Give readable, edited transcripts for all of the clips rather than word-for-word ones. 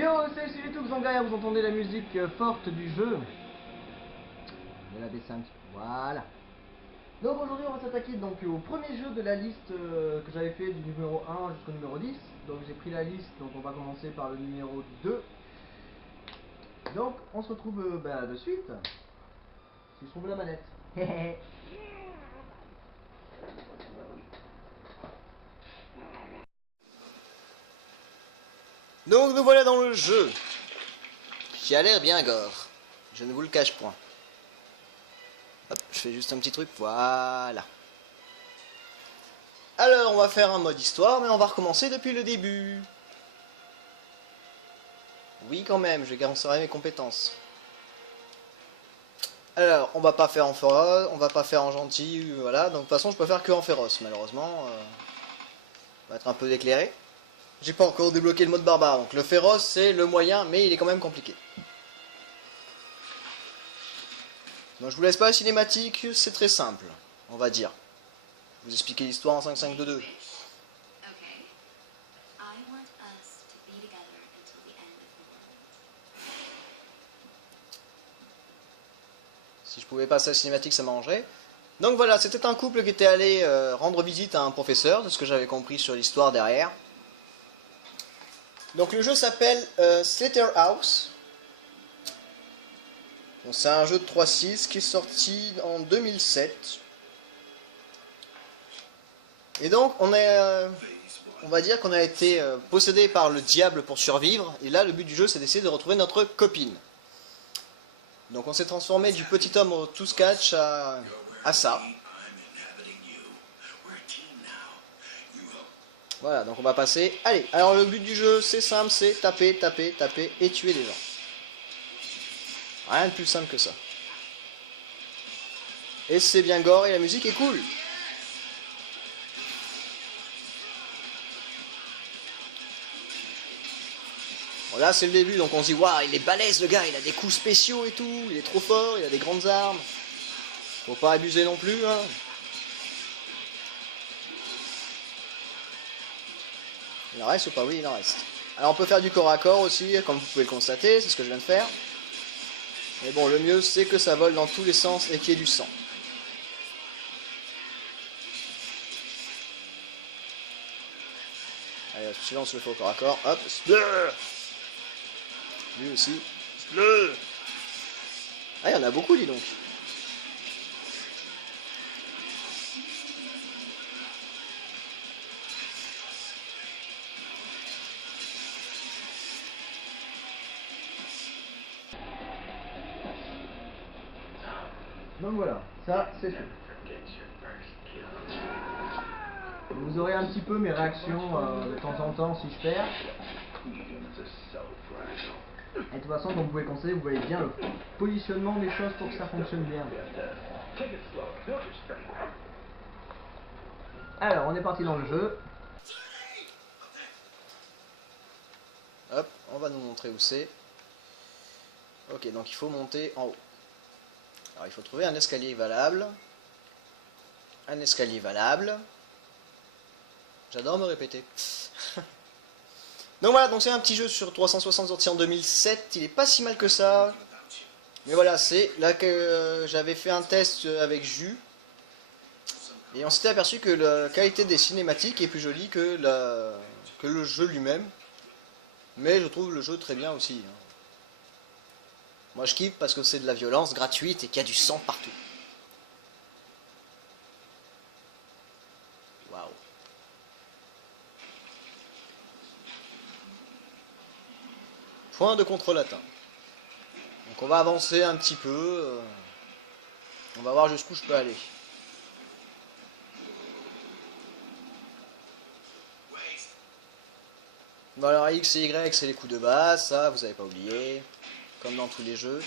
Yo, c'est tout vous en derrière, vous entendez la musique forte du jeu. De la D5, voilà. Donc aujourd'hui on va s'attaquer donc au premier jeu de la liste que j'avais fait du numéro 1 jusqu'au numéro 10. Donc j'ai pris la liste, donc on va commencer par le numéro 2. Donc on se retrouve de suite. Si je trouve la manette. Donc nous voilà dans le jeu, qui a l'air bien gore, je ne vous le cache point. Hop, je fais juste un petit truc, voilà. Alors on va faire un mode histoire, mais on va recommencer depuis le début. Oui quand même, je garantirai mes compétences. Alors, on va pas faire en féroce, on va pas faire en gentil, voilà, donc de toute façon je peux faire que en féroce, malheureusement. On va être un peu éclairé. J'ai pas encore débloqué le mode barbare, donc le féroce c'est le moyen, mais il est quand même compliqué. Donc je vous laisse pas la cinématique, c'est très simple, on va dire. Je vais vous expliquer l'histoire en 5-5-2-2. Si je pouvais passer à la cinématique, ça m'arrangerait. Donc voilà, c'était un couple qui était allé rendre visite à un professeur, de ce que j'avais compris sur l'histoire derrière. Donc le jeu s'appelle Slaughterhouse. C'est un jeu de 3-6 qui est sorti en 2007. Et donc on va dire qu'on a été possédé par le diable pour survivre. Et là le but du jeu c'est d'essayer de retrouver notre copine. Donc on s'est transformé du petit homme au tout scratch à ça. Voilà, donc on va passer. Allez, alors le but du jeu c'est simple, c'est taper, taper, taper et tuer des gens. Rien de plus simple que ça. Et c'est bien gore et la musique est cool. Bon là c'est le début, donc on se dit waouh, il est balèze le gars, il a des coups spéciaux et tout, il est trop fort, il a des grandes armes. Faut pas abuser non plus, hein. Il en reste ou pas? Oui, il en reste. Alors on peut faire du corps à corps aussi, comme vous pouvez le constater, c'est ce que je viens de faire. Mais bon, le mieux c'est que ça vole dans tous les sens et qu'il y ait du sang. Allez, suivant, on se le fait au corps à corps. Hop, spleur. Lui aussi. Spleur. Ah, il y en a beaucoup, dis donc. Donc voilà, ça c'est tout. Vous aurez un petit peu mes réactions de temps en temps si je perds. Et de toute façon, comme vous pouvez constater, vous voyez bien le positionnement des choses pour que ça fonctionne bien. Alors, on est parti dans le jeu. Hop, on va nous montrer où c'est. Ok, donc il faut monter en haut. Alors il faut trouver un escalier valable. Un escalier valable. J'adore me répéter. Donc voilà, donc c'est un petit jeu sur 360 sorti en 2007. Il est pas si mal que ça. Mais voilà, c'est là que j'avais fait un test avec Jus. Et on s'était aperçu que la qualité des cinématiques est plus jolie que le jeu lui-même. Mais je trouve le jeu très bien aussi. Moi je kiffe parce que c'est de la violence gratuite et qu'il y a du sang partout. Waouh. Point de contrôle atteint. Donc on va avancer un petit peu. On va voir jusqu'où je peux aller. Bon alors X et Y c'est les coups de base, ça vous avez pas oublié. Comme dans tous les jeux.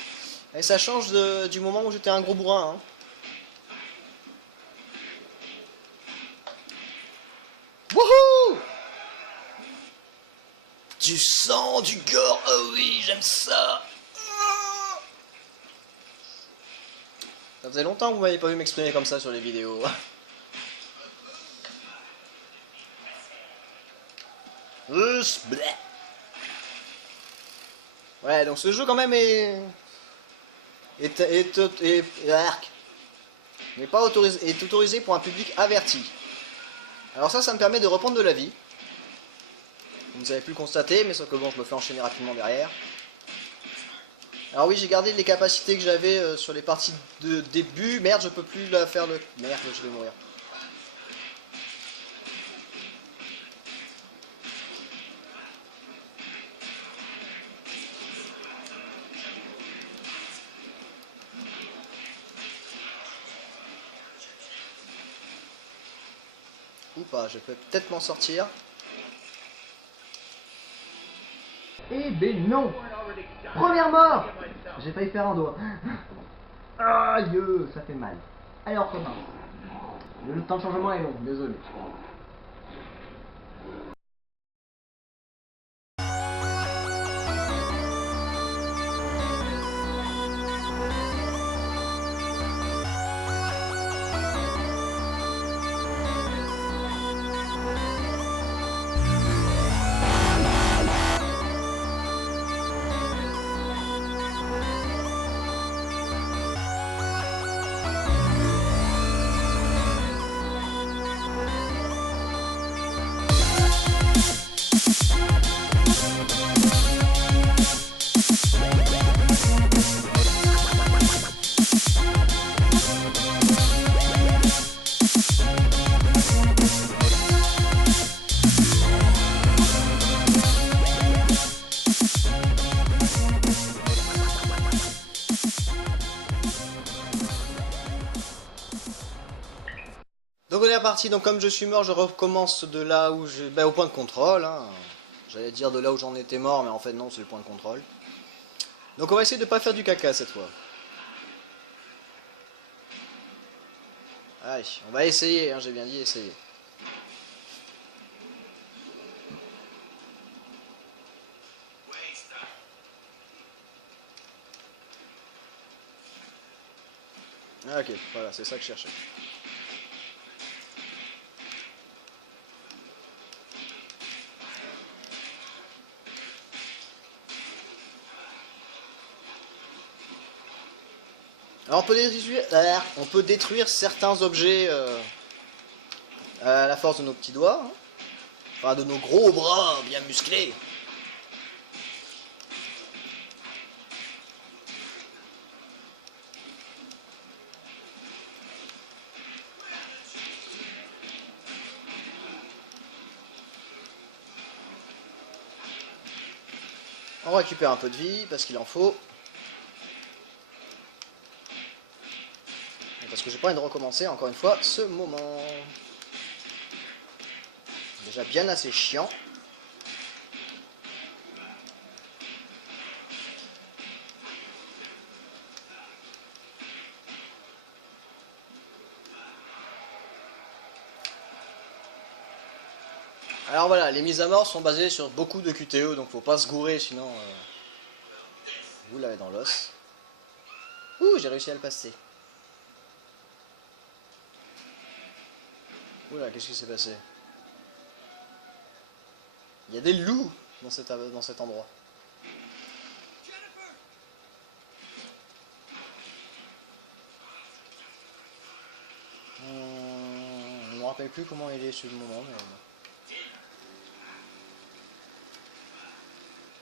Et ça change du moment où j'étais un gros bourrin. Hein. Wouhou! Du sang, du gore, oh oui, j'aime ça. Ça faisait longtemps que vous m'avez pas vu m'exprimer comme ça sur les vidéos. Ouais, donc ce jeu quand même n'est pas autorisé, est autorisé pour un public averti. Alors ça me permet de reprendre de la vie. Vous avez pu le constater, mais sauf que bon, je me fais enchaîner rapidement derrière. Alors oui, j'ai gardé les capacités que j'avais sur les parties de début. Merde, je peux plus la faire le... Merde, je vais mourir. Ou pas, je peux peut-être m'en sortir. Eh ben non. Première mort. J'ai failli faire un doigt. Aïe, ça fait mal. Allez, on recommence. Le temps de changement est long, désolé. Donc on est reparti, donc comme je suis mort, je recommence de là où je... au point de contrôle. Hein. J'allais dire de là où j'en étais mort, mais en fait non, c'est le point de contrôle. Donc on va essayer de pas faire du caca cette fois. Allez, on va essayer, hein, j'ai bien dit essayer. Ah, ok, voilà, c'est ça que je cherchais. Alors on peut détruire certains objets à la force de nos petits doigts, hein. Enfin de nos gros bras bien musclés. On récupère un peu de vie parce qu'il en faut. Parce que j'ai pas envie de recommencer encore une fois ce moment. Déjà bien assez chiant. Alors voilà, les mises à mort sont basées sur beaucoup de QTE, donc faut pas se gourer, sinon vous l'avez dans l'os. Ouh, j'ai réussi à le passer. Oula, qu'est-ce qui s'est passé? Il y a des loups dans cet endroit. Je me rappelle plus comment il est sur le moment, mais...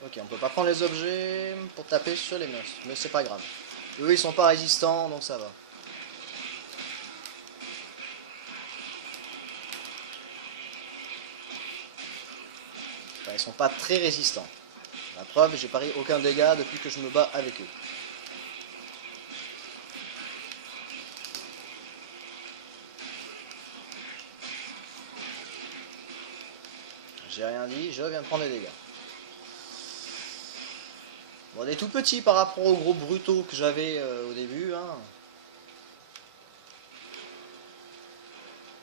Ok, on peut pas prendre les objets pour taper sur les monstres, mais c'est pas grave. Eux, ils sont pas résistants, donc ça va. Enfin, ils sont pas très résistants. La preuve, j'ai pris aucun dégât depuis que je me bats avec eux. J'ai rien dit, je viens de prendre des dégâts. Bon, on est tout petit par rapport aux gros brutaux que j'avais au début. Hein.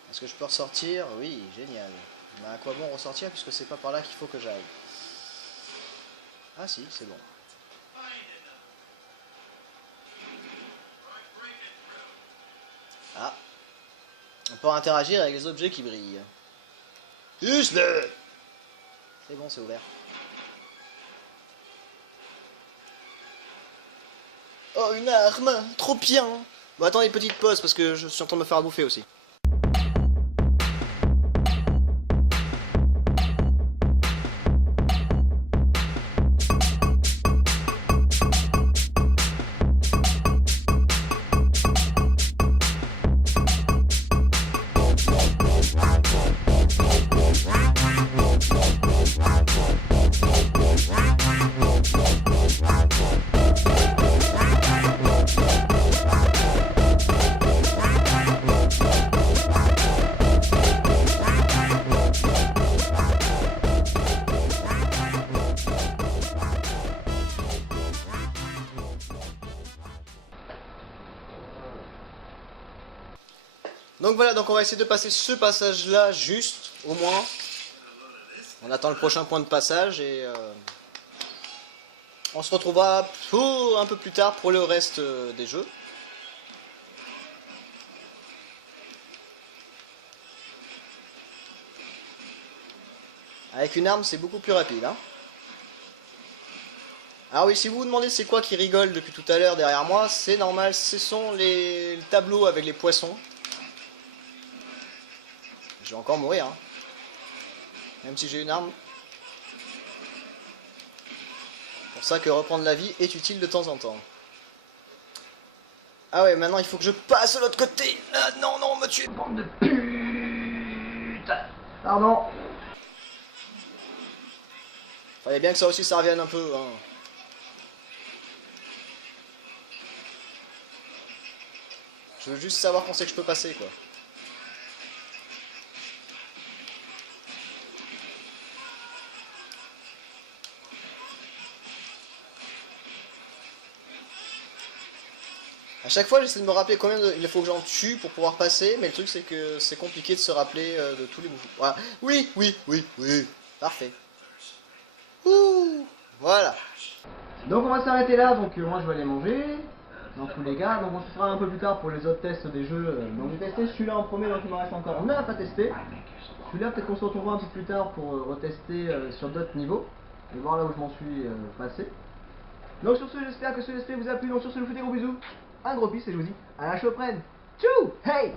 Est-ce que je peux ressortir? Oui, génial. Mais à quoi bon ressortir puisque c'est pas par là qu'il faut que j'aille? Ah si, c'est bon. Ah. On peut interagir avec les objets qui brillent. Juste. C'est bon, c'est ouvert. Oh, une arme, trop bien. Bon, attendez, petite pause parce que je suis en train de me faire à bouffer aussi. Donc voilà, donc on va essayer de passer ce passage-là juste, au moins. On attend le prochain point de passage et on se retrouvera un peu plus tard pour le reste des jeux. Avec une arme, c'est beaucoup plus rapide. Hein. Alors oui, si vous vous demandez c'est quoi qui rigole depuis tout à l'heure derrière moi, c'est normal, ce sont les tableaux avec les poissons. Je vais encore mourir, hein. Même si j'ai une arme. C'est pour ça que reprendre la vie est utile de temps en temps. Ah ouais, maintenant il faut que je passe de l'autre côté. Ah non, non, me tuez. Bande de putain. Pardon. Fallait bien que ça aussi ça revienne un peu, hein. Je veux juste savoir quand c'est que je peux passer, quoi. A chaque fois j'essaie de me rappeler combien il faut que j'en tue pour pouvoir passer, mais le truc c'est que c'est compliqué de se rappeler de tous les mouvements. Voilà. Oui, oui, oui, oui. Parfait. Ouh, voilà. Donc on va s'arrêter là, donc moi je vais aller manger. Dans tous les cas, donc on se fera un peu plus tard pour les autres tests des jeux. Donc j'ai testé celui-là en premier, donc il me reste encore 9 à tester. Celui-là peut-être qu'on se retrouvera un peu plus tard pour retester sur d'autres niveaux. Et voir là où je m'en suis passé. Donc sur ce, j'espère que ce let's play vous a plu. Donc sur ce, je vous fais des gros bisous. Un gros bis et je vous dis à la prochaine. Tchou. Hey.